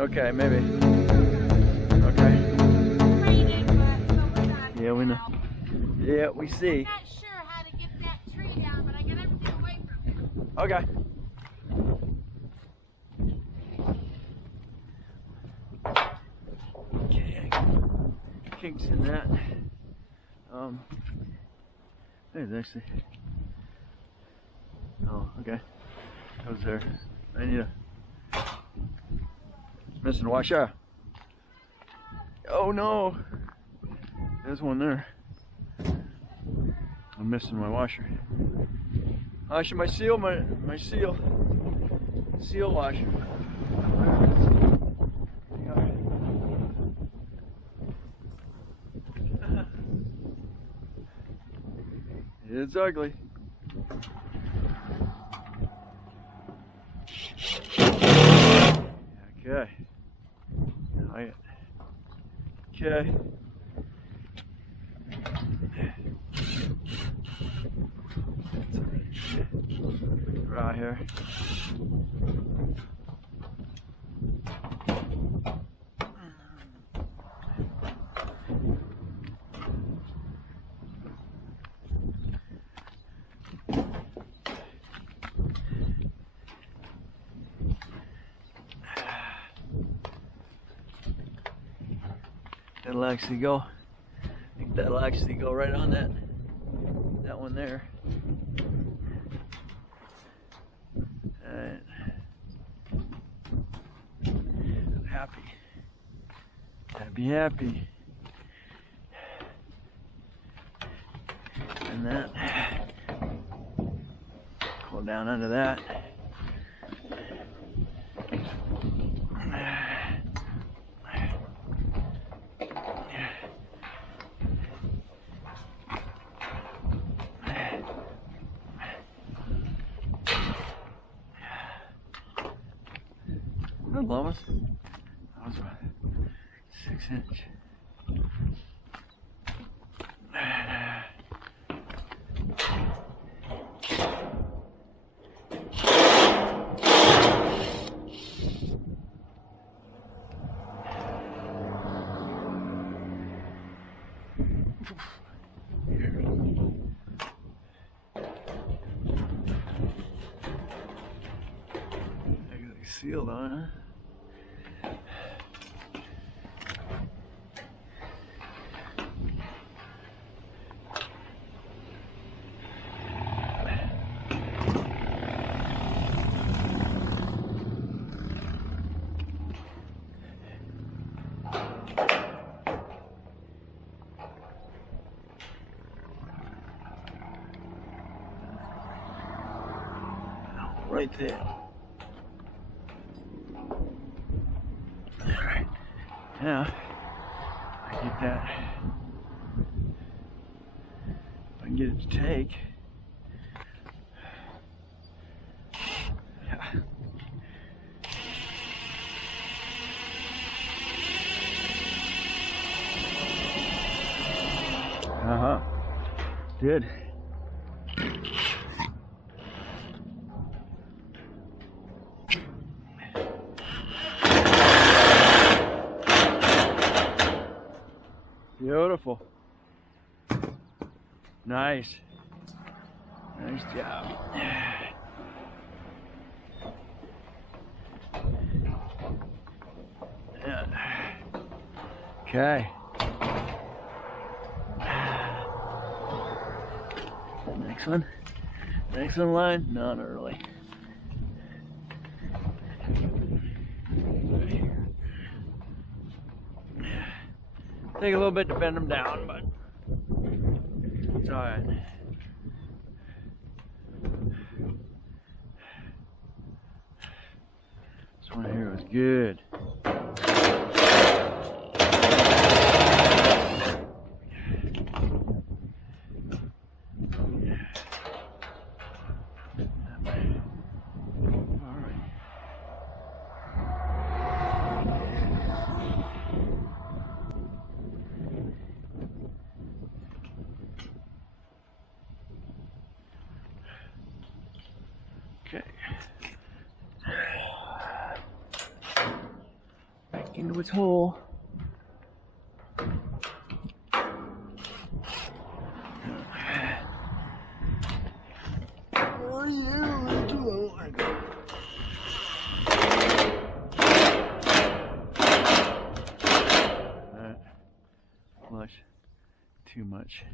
Okay, maybe. Okay. Raining, but so we're not. Yeah, we know. Yeah, we see. I'm not sure how to get that tree down, but I got everything away from it. Okay. Okay, kinks in that. There's actually. Oh, okay. That was there. I need a missing washer. Oh no! There's one there. I'm missing my washer. Actually, my seal washer. It's ugly. Okay. Okay. Right here. That'll actually go. I think that'll actually go right on that one there. Alright. I'm happy. Happy. And that. Pull down under that. That was a 6-inch. Sealed on, huh? Right there. Alright. Now, I get that. If I can get it to take. Did. Beautiful. Nice. Nice job. Yeah. Okay. Next one line, not early. Take a little bit to bend them down, but it's all right. This one here was good. into its hole. Oh yeah, too low. Much, too much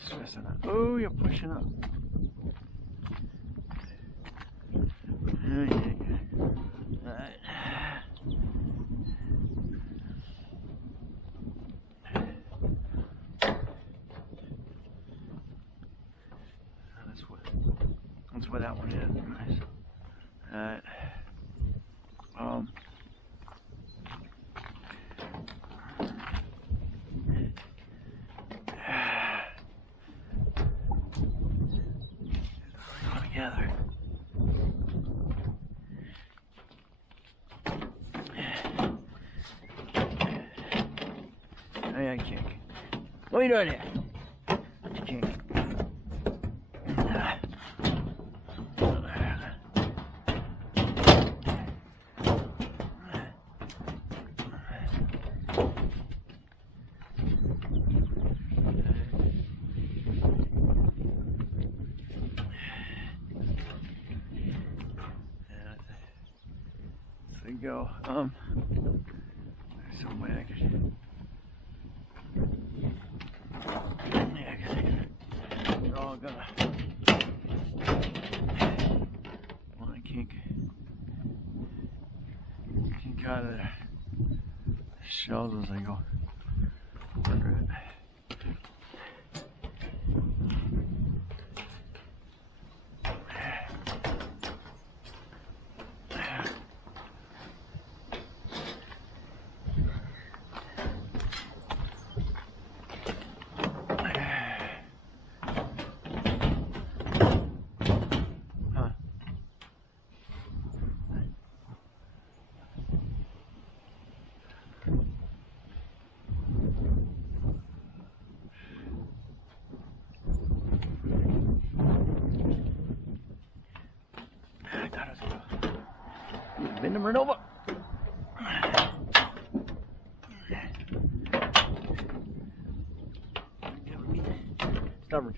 stressing up. Oh, you're pushing up. Oh, yeah. All right. That's what that one is. Nice. All right. Together. Hey, I can't. What are you doing here? You can't. Go. There's some way I could. Yeah, because they're all gonna want to kink out of their shells as I go under it. Bend them right over. Stubborn.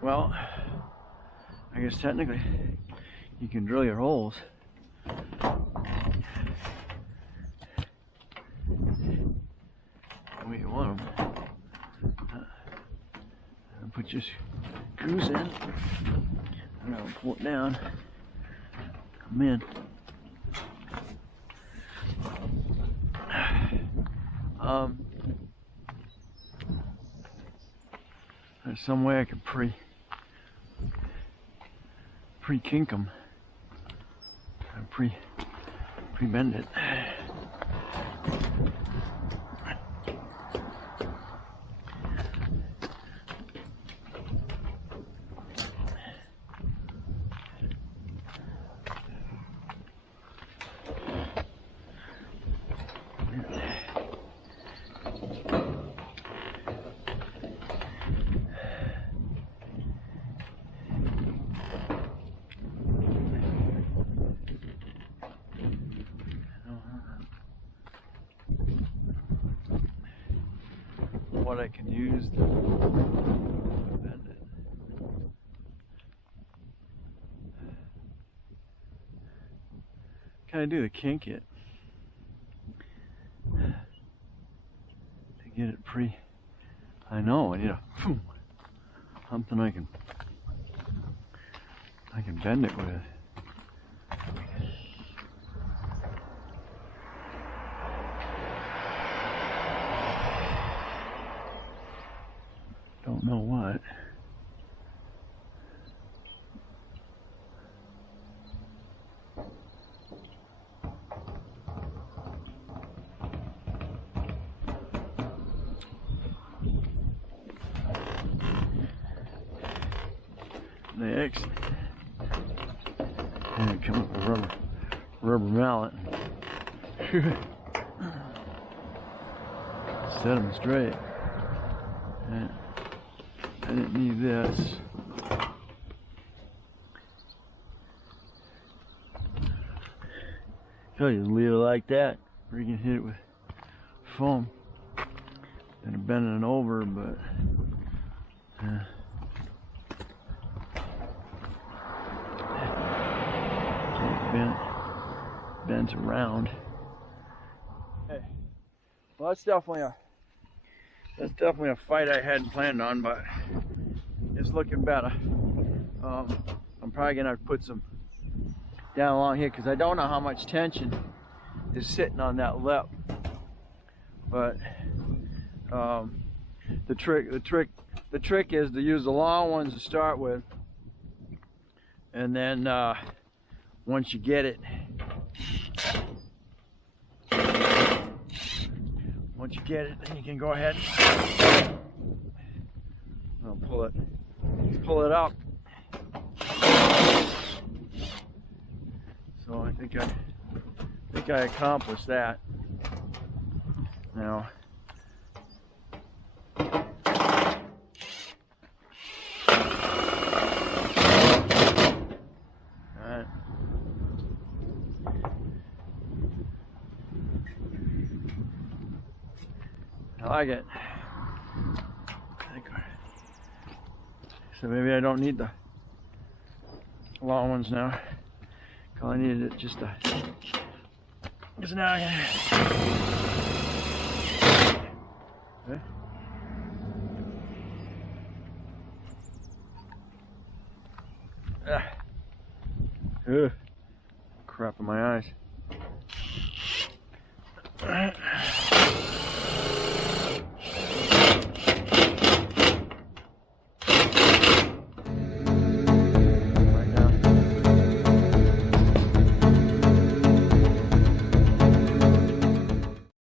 Well, I guess technically you can drill your holes. The way you want them. Put your screws in, and I'll pull it down, come in. There's some way I could pre-kink them, pre-bend it. What I can use to bend it. Can I do the kink it to get it I know I need something I can bend it with. Don't know what. Next, and come up with a rubber mallet. Set them straight. And I didn't need this. So you leave it like that, or you can hit it with foam. And bending it over, but bends around. Hey, well, that's definitely a fight I hadn't planned on, but it's looking better. I'm probably gonna put some down along here because I don't know how much tension is sitting on that lip, but the trick is to use the long ones to start with, and then once you get it, then you can go ahead and pull it up. So I think I accomplished that. Now, I like it. So maybe I don't need the long ones now. All I needed it just to. Because now I can. Okay. Crap in my eyes.